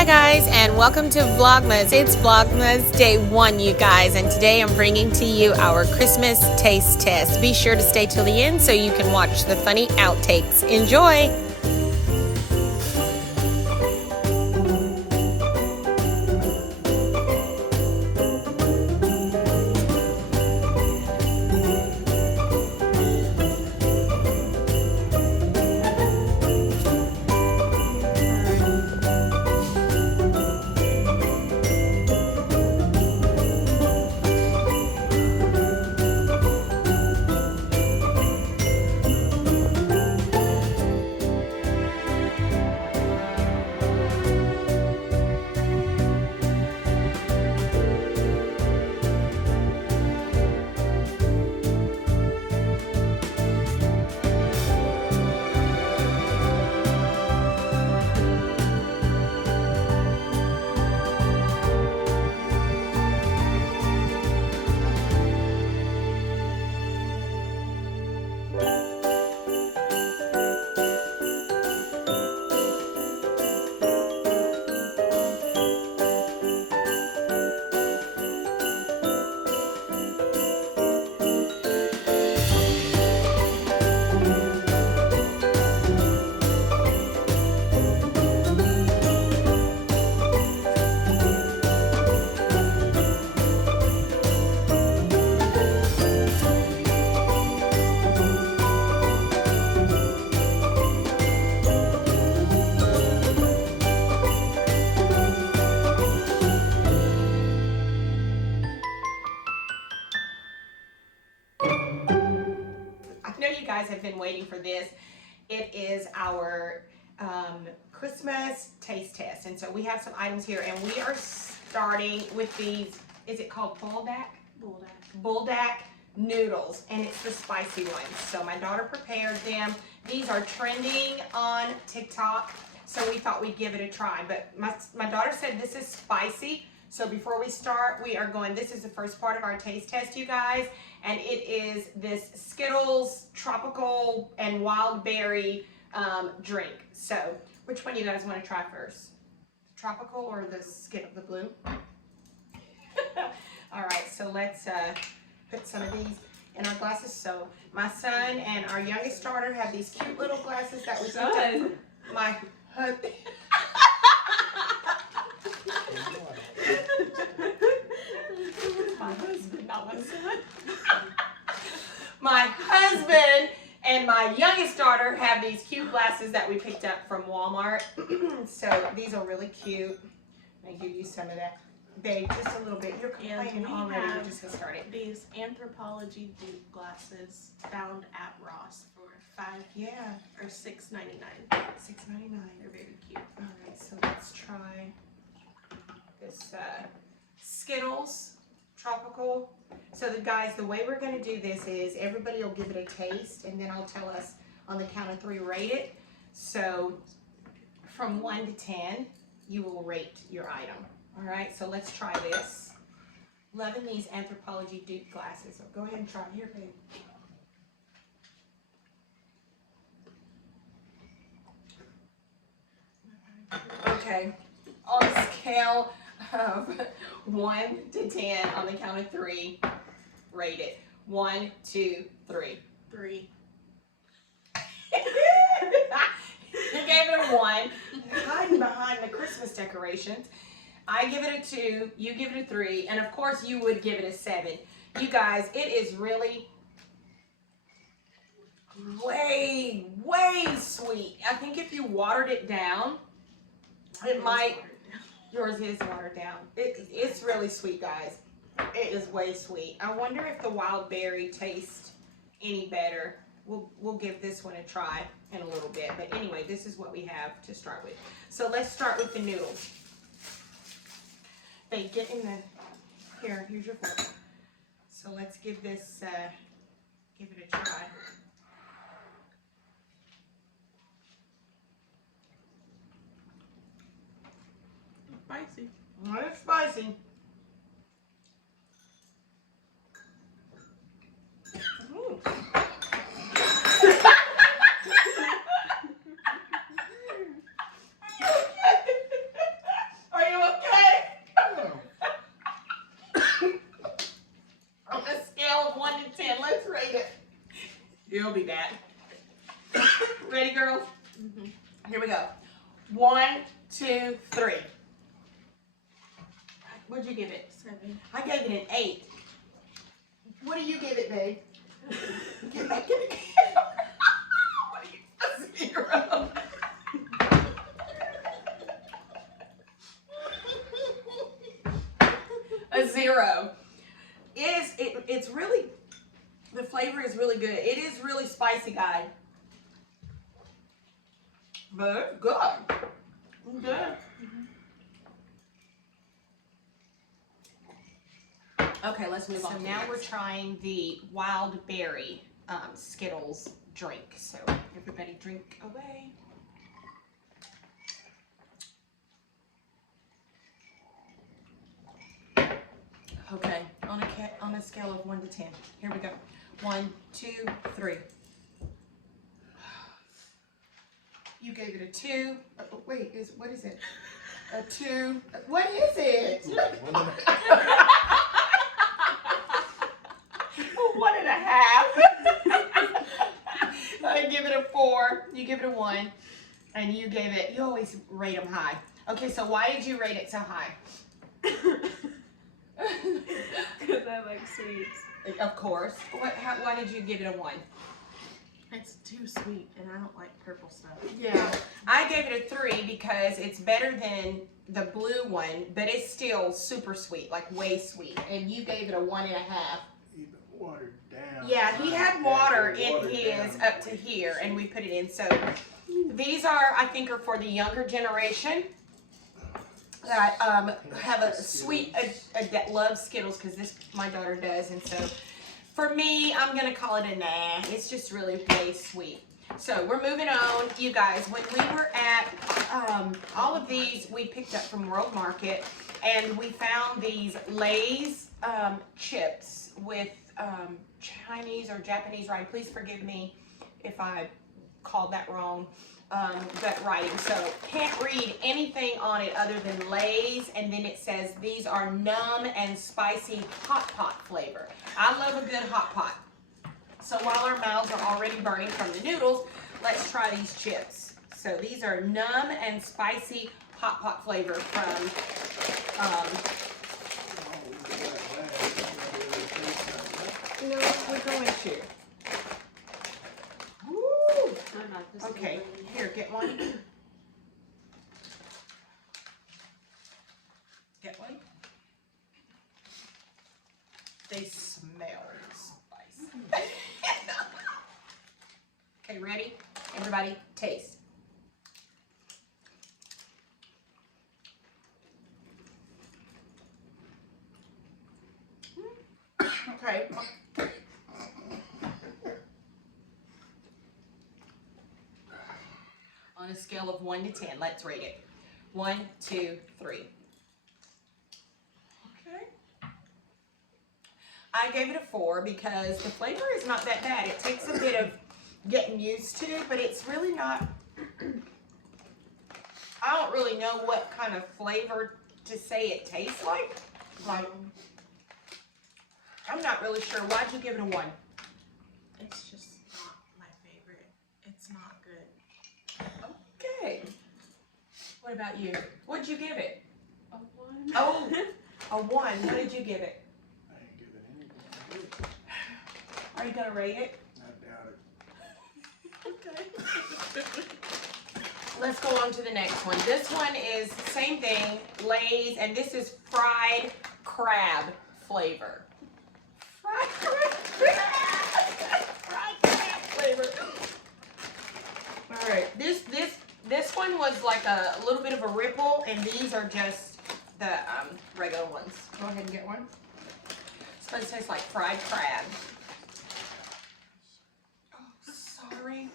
Hi guys, and welcome to Vlogmas. It's Vlogmas day 1, you guys, and today I'm bringing to you our Christmas taste test. Be sure to stay till the end so you can watch the funny outtakes. Enjoy! I know you guys have been waiting for this. It is our Christmas taste test. And so we have some items here, and we are starting with these, is it called buldak? Buldak noodles, and it's the spicy ones. So my daughter prepared them. These are trending on TikTok, so we thought we'd give it a try. But my daughter said this is spicy. So before we start, we are going, this is the first part of our taste test, you guys, and it is this Skittles tropical and wild berry drink. So which one do you guys want to try first? Tropical or the Skittle, the blue? All right, so let's put some of these in our glasses. So my son and our youngest daughter have these cute little glasses that we took. My husband. My husband, not my son. My husband and my youngest daughter have these cute glasses that we picked up from Walmart. So these are really cute. I give you some of that. Babe, just a little bit. You're complaining already. We're just getting started. These anthropology dupe glasses found at Ross for $6.99. $6.99. They're very cute. All right, so let's try this Skittles tropical. So guys, the way we're going to do this is everybody will give it a taste, and then I'll tell us on the count of 3 rate it. So from 1 to 10, you will rate your item. All right, so let's try this. Loving these anthropology dupe glasses. So go ahead and try it. Here, babe. Okay, on a scale of 1 to 10, on the count of 3, rate it. 1, 2, 3. 3. You gave it a 1. Hiding behind the Christmas decorations. I give it a 2, you give it a 3, and of course you would give it a 7. You guys, it is really way sweet. I think if you watered it down, it might. Yours is watered down. It's really sweet, guys. It is way sweet. I wonder if the wild berry tastes any better. We'll give this one a try in a little bit. But anyway, this is what we have to start with. So let's start with the noodles. They get in the, here's your fork. So let's give this, give it a try. Spicy. Not as spicy. rate it. You'll be back. Ready, girls? Mm-hmm. Here we go. 1, 2, 3. What'd you give it? 7. I gave it an 8. What do you give it, babe? Get back in the camera. What do you? A 0. A 0. It's really, the flavor is really good. It is really spicy, guys. But it's good. It's good. Okay, let's move on. So now we're trying the wild berry Skittles drink. So everybody drink away. Okay, on a scale of 1 to 10. Here we go. 1, 2, 3. You gave it a 2. Wait, what is it? A 2. What is it? 1.5. I give it a 4. You give it a 1. And you gave it, you always rate them high. Okay, so why did you rate it so high? Because I like sweets. Of course. Why did you give it a 1? It's too sweet, and I don't like purple stuff. Yeah. I gave it a 3 because it's better than the blue one, but it's still super sweet, like way sweet. And you gave it a 1.5. Even watered down. Yeah, he had water in his up to here, and we put it in. So these are, I think, are for the younger generation that have a sweet, that loves Skittles, because my daughter does. And so for me, I'm gonna call it a nah. It's just really way sweet. So we're moving on, you guys. When we were at all of these, we picked up from World Market, and we found these Lay's chips with Chinese or Japanese writing. Please forgive me if I called that wrong. Gut writing. So can't read anything on it other than Lay's, and then it says these are numb and spicy hot pot flavor. I love a good hot pot. So while our mouths are already burning from the noodles, let's try these chips. So these are numb and spicy hot pot flavor from no, we're going to. Woo! Okay, here, get one. Get one. They smell spicy. Okay, ready? Everybody, taste. Okay. On a scale of 1 to 10, let's rate it. 1, 2, 3. Okay. I gave it a 4 because the flavor is not that bad. It takes a bit of getting used to, but it's really not. I don't really know what kind of flavor to say it tastes like. I'm not really sure. Why'd you give it a 1? It's just not my favorite. It's not good. Okay. What about you? What'd you give it? A 1. Oh, a 1. What did you give it? I ain't giving anything. Are you gonna rate it? I doubt it. Okay. Let's go on to the next one. This one is same thing, Lay's, and this is fried crab flavor. Fried crab flavor. All right, this one was like a little bit of a ripple, and these are just the regular ones. Go ahead and get one. It's supposed to taste like fried crab. Oh, sorry.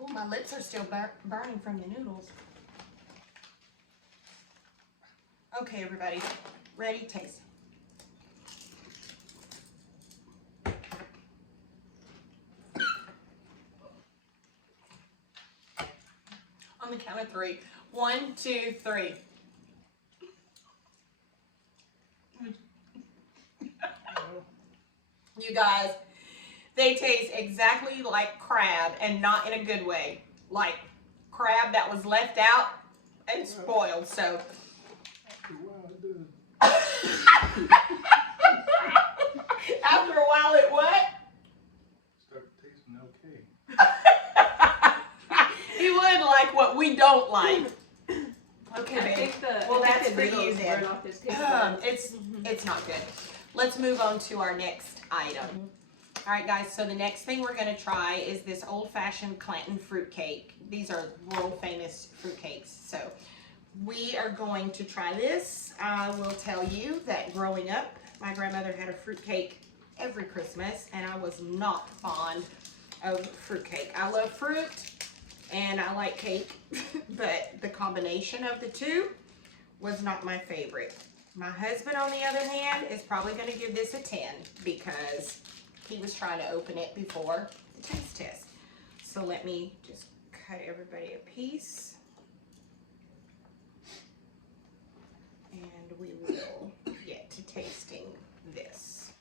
Oh, my lips are still burning from the noodles. Okay, everybody. Ready? Taste. On the count of 3. 1, 2, 3. You guys, they taste exactly like crab, and not in a good way. Like crab that was left out and spoiled. So Wow, it does. after a while, it what? Start tasting okay. He would like what we don't like. Okay, I babe. think the Well, I think that's the for you noodles then. burn off this taste buds. It's not good. Let's move on to our next item. All right, guys, so the next thing we're gonna try is this old-fashioned Clanton fruit cake. These are world famous fruit cakes. So we are going to try this. I will tell you that growing up, my grandmother had a fruit cake every Christmas, and I was not fond of fruit cake. I love fruit and I like cake, but the combination of the two was not my favorite. My husband, on the other hand, is probably gonna give this a 10 because he was trying to open it before the taste test. So let me just cut everybody a piece. And we will get to tasting this.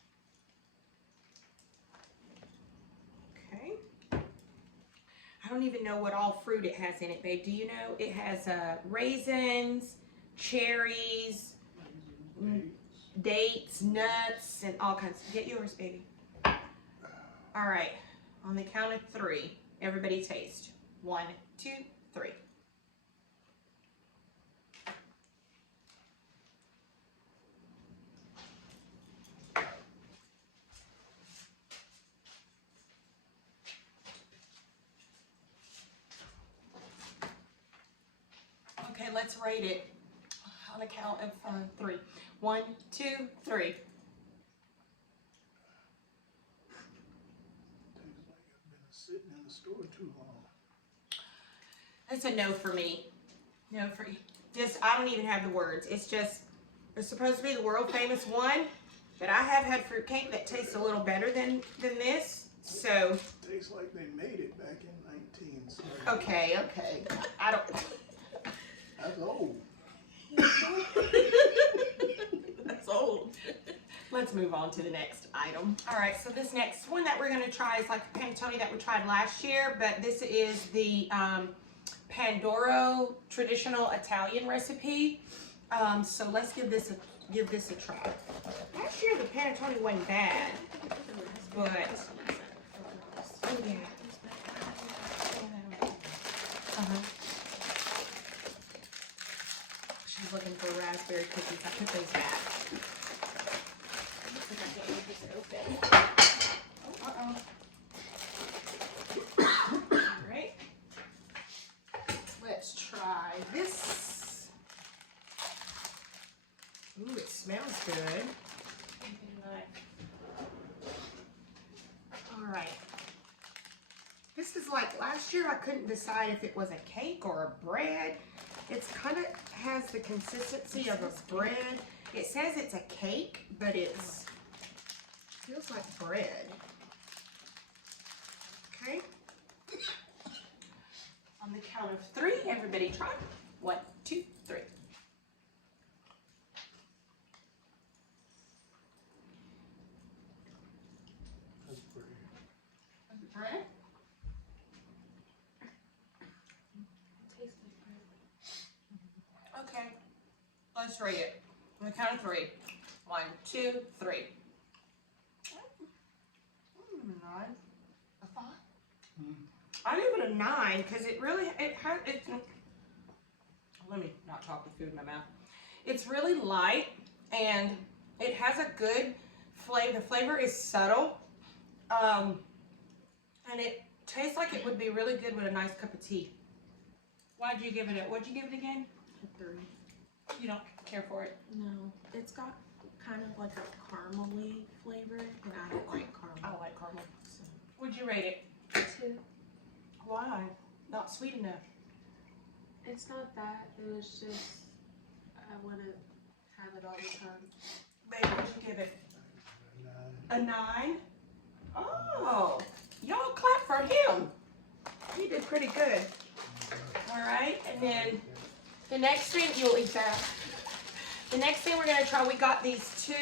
Okay. I don't even know what all fruit it has in it, babe. Do you know? It has raisins, cherries, dates, nuts, and all kinds. Get yours, baby. All right. On the count of 3, everybody taste. 1, 2, 3. Okay, let's rate it on a count of 3. 1, 2, 3. Tastes like I've been sitting in the store too long. That's a no for me. No for you. Just, I don't even have the words. It's just, it's supposed to be the world famous one, but I have had fruitcake that tastes a little better than this. So. Tastes like they made it back in 1970. Okay. I don't. That's old. That's old. Let's move on to the next item. All right, so this next one that we're gonna try is like the panettone that we tried last year, but this is the Pandoro traditional Italian recipe. So let's give this a try. Last year the panettone wasn't bad, but oh yeah. She's looking for raspberry cookies. I put those back. Looks like I can't get this open. All right. Let's try this. Ooh, it smells good. All right. This is like last year I couldn't decide if it was a cake or a bread. It's kind of has the consistency of a bread. It says it's a cake, but it's feels like bread. Okay. On the count of 3, everybody try. 1, 2, 3. That's pretty. Is it bread? Tastes like bread. Okay. Let's rate it. On the count of 3. 1, 2, 3. 9. A 5? I give it a 9 because it really, let me not talk with food in my mouth. It's really light and it has a good flavor. The flavor is subtle. And it tastes like it would be really good with a nice cup of tea. What'd you give it again? A 3. You don't care for it? No, it's got kind of like a caramely flavor, and I don't like caramel. I like caramel. So. Would you rate it? 2. Why? Not sweet enough. It's not that. It was just I wouldn't have it all the time. Babe, what'd you give it? A 9? Oh, y'all clap for him. He did pretty good. All right, and then the next thing, you'll eat that. The next thing we're gonna try, we got these 2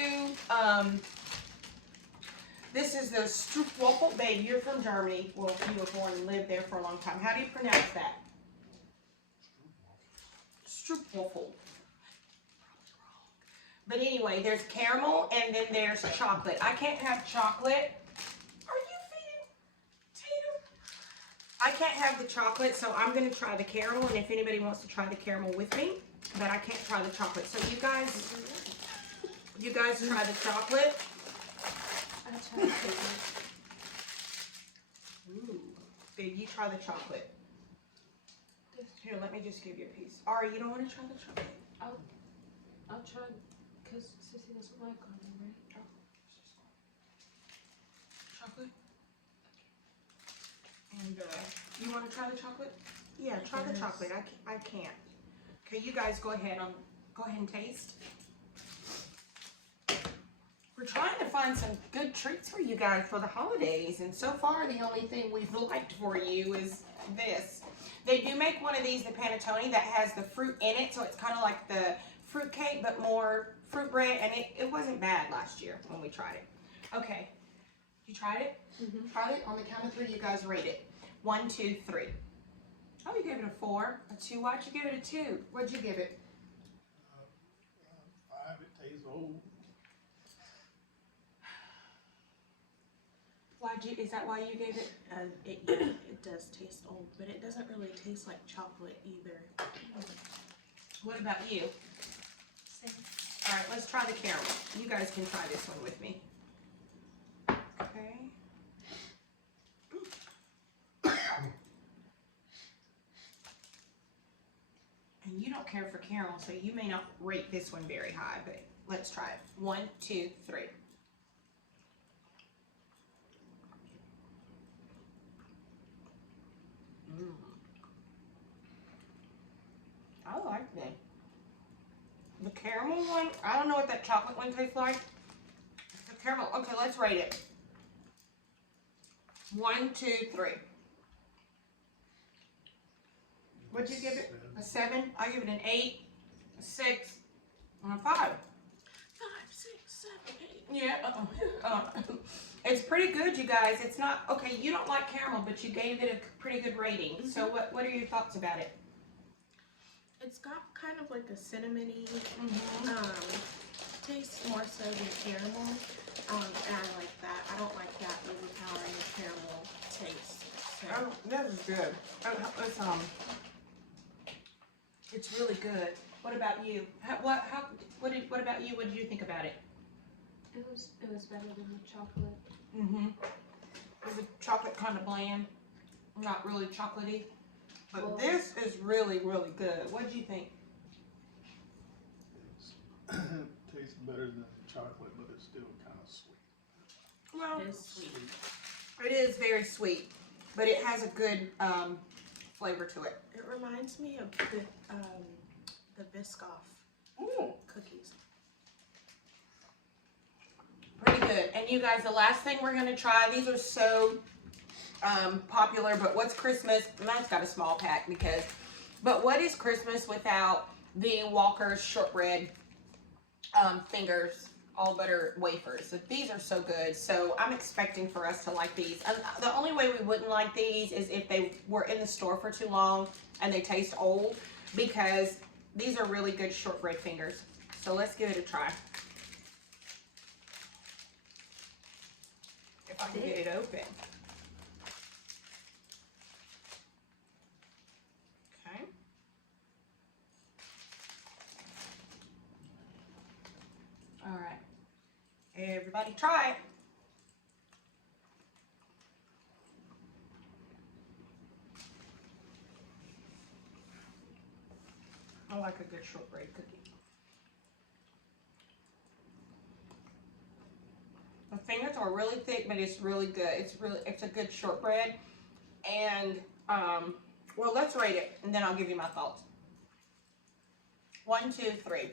This is the Stroopwafel. Babe, you're from Germany. Well, you were born and lived there for a long time. How do you pronounce that? Stroopwafel. But anyway, there's caramel and then there's chocolate. I can't have chocolate. Are you feeding Tatum? I can't have the chocolate, so I'm going to try the caramel. And if anybody wants to try the caramel with me, but I can't try the chocolate. So you guys try the chocolate. I tried to. Ooh. Babe, you try the chocolate. Here, let me just give you a piece. Ari, you don't want to try the chocolate? I'll try, because Sissy doesn't like caramel, right? Chocolate? And you want to try the chocolate? Yeah, try the chocolate. I can't. Okay, you guys go ahead and taste. We're trying to find some good treats for you guys for the holidays, and so far the only thing we've liked for you is this. They do make one of these, the panettone, that has the fruit in it, so it's kind of like the fruit cake, but more fruit bread, and it wasn't bad last year when we tried it. Okay, you tried it? Mm-hmm. Tried it? On the count of 3, you guys rate it. 1, 2, 3. Oh, you gave it a 4, a 2. Why'd you give it a 2? What'd you give it? 5, it tastes old. Is that why you gave it? It does taste old, but it doesn't really taste like chocolate either. What about you? Same. All right, let's try the caramel. You guys can try this one with me. Okay. And you don't care for caramel, so you may not rate this one very high, but let's try it. 1, 2, 3. I like that. The caramel one, I don't know what that chocolate one tastes like. The caramel, okay, let's rate it. 1, 2, 3. What'd you give it? A 7? I give it an 8, a 6, and a 5. 5, 6, 7, 8. Yeah, it's pretty good, you guys. It's not, okay, you don't like caramel, but you gave it a pretty good rating. Mm-hmm. So what are your thoughts about it? It's got kind of like a cinnamony Mm-hmm. taste more so than caramel. And I like that. I don't like that overpowering caramel taste. So. This is good. It's really good. What about you? What about you? What did you think about it? It was better than the chocolate. Mm-hmm. Is the chocolate kind of bland? Not really chocolatey? But Well, this is really, really good. What did you think? It tastes better than chocolate, but it's still kind of sweet. Well, It is sweet. it is very sweet, but it has a good flavor to it. It reminds me of the Biscoff Ooh. cookies. Pretty good. And you guys, the last thing we're gonna try, these are so popular, but what's Christmas? Mine's got a small pack but what is Christmas without the Walker's shortbread fingers, all butter wafers? So these are so good. So I'm expecting for us to like these. And the only way we wouldn't like these is if they were in the store for too long and they taste old, because these are really good shortbread fingers. So let's give it a try. If I can get it open. Okay. All right. Everybody try it. I like a good shortbread cookie. The fingers are really thick, but it's really good. It's a good shortbread. And, well, let's rate it, and then I'll give you my thoughts. 1, 2, 3.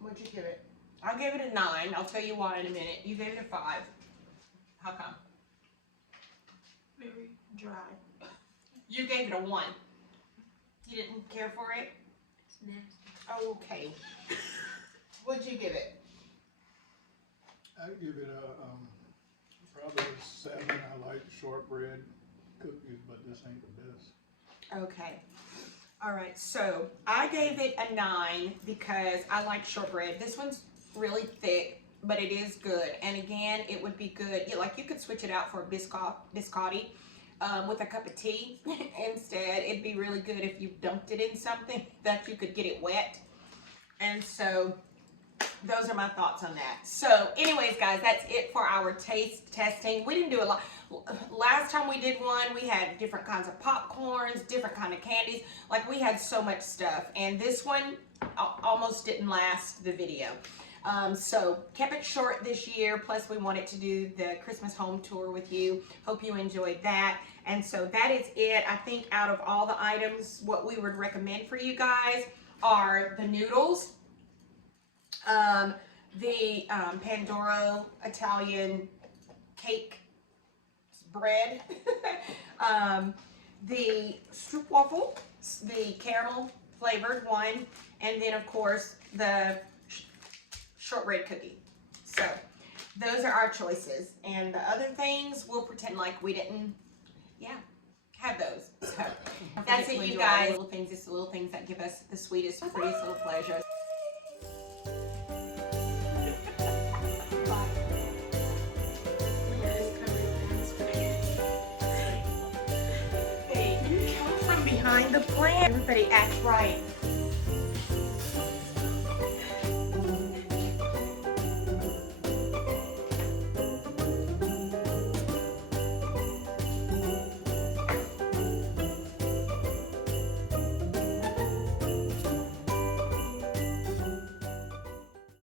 What'd you give it? I gave it a 9. I'll tell you why in a minute. You gave it a 5. How come? Very dry. You gave it a 1. You didn't care for it? It's nasty. Okay. What'd you give it? I'd give it a, probably a 7. I like shortbread cookies, but this ain't the best. Okay. All right, so I gave it a 9 because I like shortbread. This one's really thick, but it is good. And again, it would be good. You could switch it out for a biscotti with a cup of tea instead. It'd be really good if you dunked it in something that you could get it wet. And so those are my thoughts on that. So anyways, guys, that's it for our taste testing. We didn't do a lot. Last time we did one, we had different kinds of popcorns, different kind of candies. Like, we had so much stuff. And this one almost didn't last the video. So kept it short this year. Plus, we wanted to do the Christmas home tour with you. Hope you enjoyed that. And so that is it. I think out of all the items, what we would recommend for you guys are the noodles, the Pandoro Italian cake bread, the stroopwafel, the caramel flavored one, and then of course the shortbread cookie. So those are our choices, and the other things we'll pretend like we didn't, have those. So that's it, you guys. Little things, it's the little things that give us the sweetest, prettiest little pleasures. Hey, you come from behind the plant. Everybody act right.